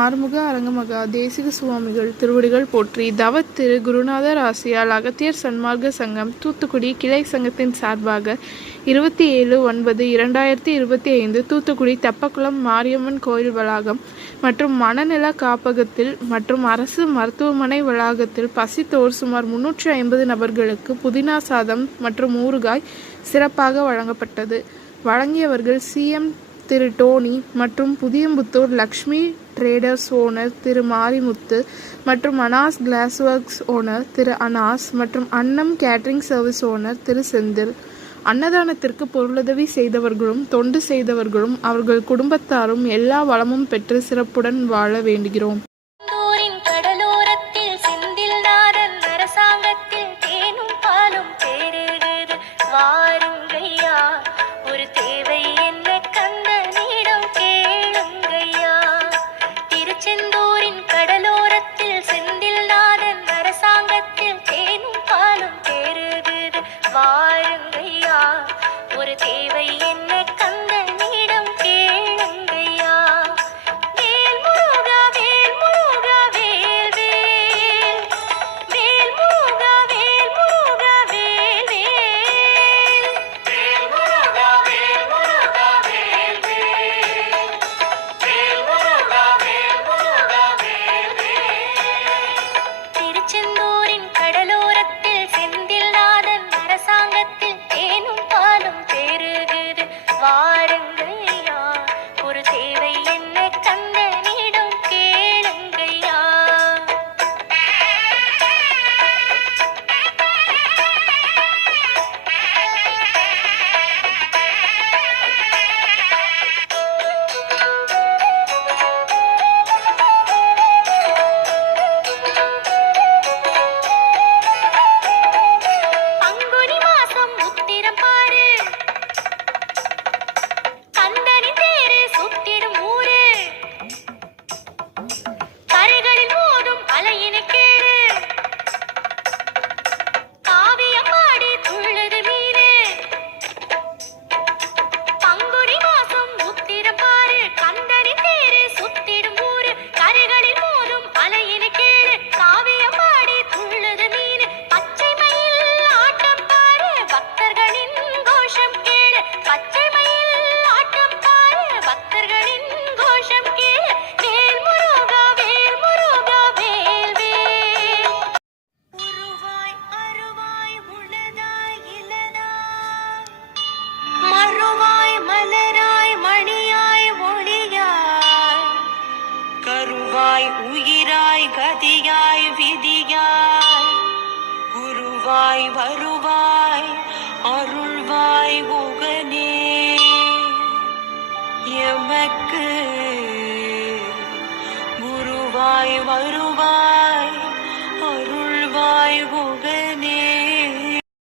ஆறுமுக அரங்கமகா தேசிக சுவாமிகள் திருவடிகள் போற்றி. தவத்திரு குருநாதர் ஆசியால் அகத்தியர் சன்மார்க்க சங்கம் தூத்துக்குடி கிளை சங்கத்தின் சார்பாக 27/9/2025 தூத்துக்குடி தெப்பக்குளம் மாரியம்மன் கோயில் வளாகம் மற்றும் மனநல காப்பகத்தில் மற்றும் அரசு மருத்துவமனை வளாகத்தில் பசித்தோர் சுமார் 350 நபர்களுக்கு புதினா சாதம் மற்றும் ஊறுகாய் சிறப்பாக வழங்கப்பட்டது. வழங்கியவர்கள் CM திரு டோனி மற்றும் புதியம்புத்தூர் லக்ஷ்மி ட்ரேடர்ஸ் ஓனர் திரு மாரிமுத்து மற்றும் அனாஸ் கிளாஸ் ஒர்க்ஸ் ஓனர் திரு அனாஸ் மற்றும் அன்னம் கேட்டரிங் சர்வீஸ் ஓனர் திரு செந்தில். அன்னதானத்திற்கு பொருளுதவி செய்தவர்களும் தொண்டு செய்தவர்களும் அவர்கள் குடும்பத்தாரும் எல்லா வளமும் பெற்று சிறப்புடன் வாழ வேண்டுகிறோம். உயிராய் கதியாய் விதியாய் குருவாய் வருவாய் அருள்வாய் குகனே எமக்கு குருவாய் வருவாய்